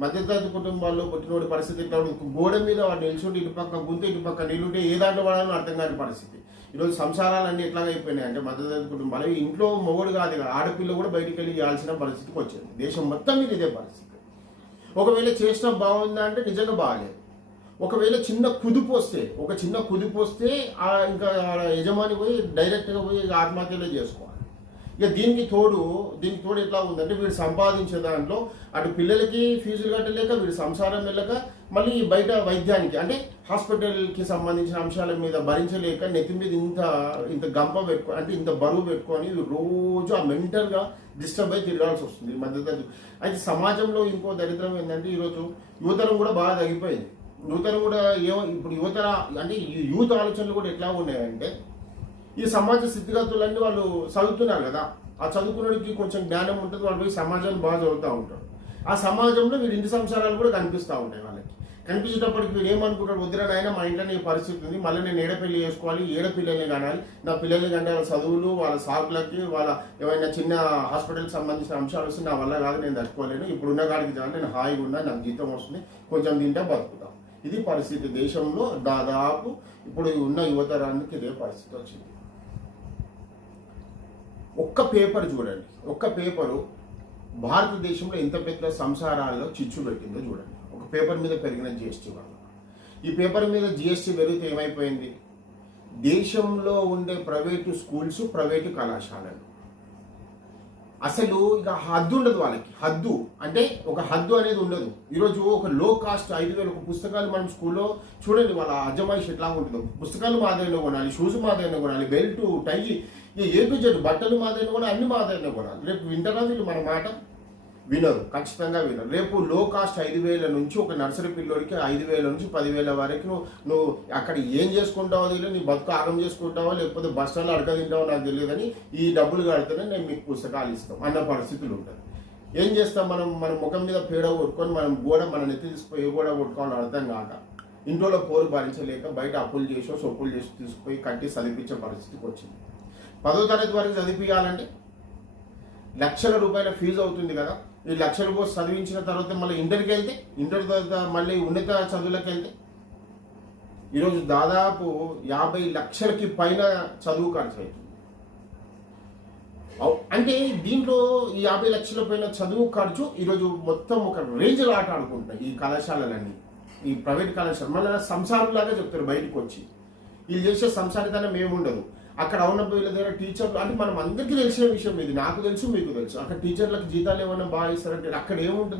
మధ్యతరగతి కుటుంబాల్లో పుట్టినోడి పరిస్థితి ఎట్లా ఉంటుంది? గోడ మీద వాడు నిల్చుంటే ఇటుపక్క గుంత ఇటుపక్క నీళ్ళుంటే ఏ దాంట్లో పడాలని అర్థం కాని పరిస్థితి. ఈరోజు సంసారాలన్నీ ఎట్లాగా అయిపోయినాయి అంటే మధ్యతరగతి కుటుంబాలు ఇంట్లో మొగుడు కాదు కదా, ఆడపిల్ల కూడా బయటికి వెళ్ళి ఇవ్వాల్సిన పరిస్థితికి వచ్చింది. దేశం మొత్తం మీద ఇదే పరిస్థితి. ఒకవేళ చేసిన బాగుందా అంటే నిజంగా బాగాలేదు. ఒకవేళ చిన్న కుదుపు వస్తే ఇంకా యజమాని పోయి డైరెక్ట్గా పోయి ఆత్మహత్యలో చేసుకోవాలి. ఇక దీనికి తోడు ఎట్లా ఉందంటే వీడు సంపాదించే దాంట్లో అటు పిల్లలకి ఫీజులు కట్టలేక వీడు సంసారం వెళ్ళక మళ్ళీ బయట వైద్యానికి అంటే హాస్పిటల్కి సంబంధించిన అంశాల మీద భరించలేక నెత్తి మీద ఇంత గంప పెట్టుకొని అంటే ఇంత బరువు పెట్టుకొని రోజు ఆ మెంటల్గా డిస్టర్బ్ అయి తిరగాల్సి వస్తుంది మధ్యతరగతి. అయితే సమాజంలో ఇంకో దరిద్రం ఏంటంటే ఈరోజు యువతరం కూడా బాగా తగ్గిపోయింది. యువతరం కూడా ఇప్పుడు యువతర అంటే యూత్ ఆలోచనలు కూడా ఎట్లా ఉన్నాయంటే ఈ సమాజ స్థితిగతులన్నీ వాళ్ళు చదువుతున్నారు కదా, ఆ చదువుకున్నడికి కొంచెం జ్ఞానం ఉంటుంది, వాళ్ళు పోయి సమాజాన్ని బాగా చదువుతూ ఉంటారు. ఆ సమాజంలో వీడి ఇంటి సంసారాలు కూడా కనిపిస్తూ ఉంటాయి. వాళ్ళకి కనిపించేటప్పటికి వీడు ఏమనుకుంటాడు, వద్దురా నాయన మా ఇంట్లోనే ఈ పరిస్థితి ఉంది, మళ్ళీ నేను ఏడపిల్లి చేసుకోవాలి, పిల్లల్ని కనాలి, నా పిల్లల్ని కంటే వాళ్ళ చదువులు వాళ్ళ సాగులకి వాళ్ళ ఏమైనా చిన్న హాస్పిటల్కి సంబంధించిన అంశాలు వస్తే నా వల్ల కాదు, నేను తట్టుకోలేను, ఇప్పుడున్న కాడికి చాలా నేను హాయిగా ఉన్నా, నాకు జీతం వస్తుంది, కొంచెం తింటే బతుకుతాం. ఇది పరిస్థితి దేశంలో దాదాపు ఇప్పుడు ఉన్న యువతరానికి ఇదే పరిస్థితి వచ్చింది. ఒక్క పేపర్ చూడండి, ఒక్క పేపరు భారతదేశంలో ఎంత పెద్ద సంసారాల్లో చిచ్చు పెట్టిందో చూడండి. ఒక పేపర్ మీద పెరిగిన జిఎస్టీ వల్ల. ఈ పేపర్ మీద జిఎస్టీ పెరిగితే ఏమైపోయింది? దేశంలో ఉండే ప్రైవేటు స్కూల్స్, ప్రైవేటు కళాశాలలు అసలు ఇక హద్దు ఉండదు వాళ్ళకి. హద్దు అంటే ఒక హద్దు అనేది ఉండదు. ఈరోజు ఒక లో కాస్ట్ 5,000 ఒక పుస్తకాలు మనం స్కూల్లో చూడండి, వాళ్ళ అజమాయిషి ఎట్లా ఉంటుందో. పుస్తకాలు మాదైనా కొనాలి, షూస్ మాదైనా కొనాలి, belt, tie, A to Z బట్టలు మాదైనా కూడా అన్ని మాదైనా కొనాలి. రేపు వింటారా వీళ్ళు మన మాట? వినరు, ఖచ్చితంగా వినరు. రేపు లో కాస్ట్ 5,000 నుంచి ఒక నర్సరీ పిల్లోడికి 5,000 నుంచి 10,000 వరకు నువ్వు అక్కడ ఏం చేసుకుంటావో తెలియదు, నీ బతుకు ఆగం చేసుకుంటావో లేకపోతే బస్ స్టాండ్లో అడగ తింటావో నాకు తెలియదని ఈ డబ్బులు కడితేనే నేను మీకు పుస్తకాలు ఇస్తాం అన్న పరిస్థితులు ఉంటుంది. ఏం చేస్తాం మనం? మన ముఖం మీద పేడ కొట్టుకొని మనం మన నెత్తి తీసుకుపోయి ఏ గోడ కొట్టుకోవాలని అర్థం కాక ఇంట్లో పోరు భరించలేక బయట అప్పులు చేసో సొప్పులు చేసి తీసుకుపోయి కట్టి చదివించే పరిస్థితికి వచ్చింది. 10వ తరగతి వరకు చదివించాలంటే లక్షల రూపాయల ఫీజు అవుతుంది కదా. ఈ లక్షల పోసి చదివించిన తర్వాత మళ్ళీ ఇంటర్కి వెళ్తే, ఇంటర్ తర్వాత మళ్ళీ ఉన్నత చదువులకు వెళ్తే ఈరోజు దాదాపు 50 లక్షలకి పైన చదువు ఖర్చు అవుతుంది. అంటే దీంట్లో ఈ 50 లక్షల పైన చదువు ఖర్చు ఈరోజు మొత్తం ఒక రేంజ్లో ఆట ఆడుకుంటున్నాయి ఈ కళాశాలలన్నీ, ఈ ప్రైవేట్ కళాశాల. మళ్ళీ సంసారులాగా చెప్తారు బయటకు వచ్చి. వీళ్ళు చేసే సంసారితనం ఏముండదు. అక్కడ ఉన్న వీళ్ళ దగ్గర టీచర్లు అంటే మనం అందరికీ తెలిసిన విషయం ఇది, నాకు తెలుసు మీకు తెలుసు. అక్కడ టీచర్లకు జీతాలు ఏమైనా బాగా ఇస్తారంటే అక్కడ ఏముంటుంది?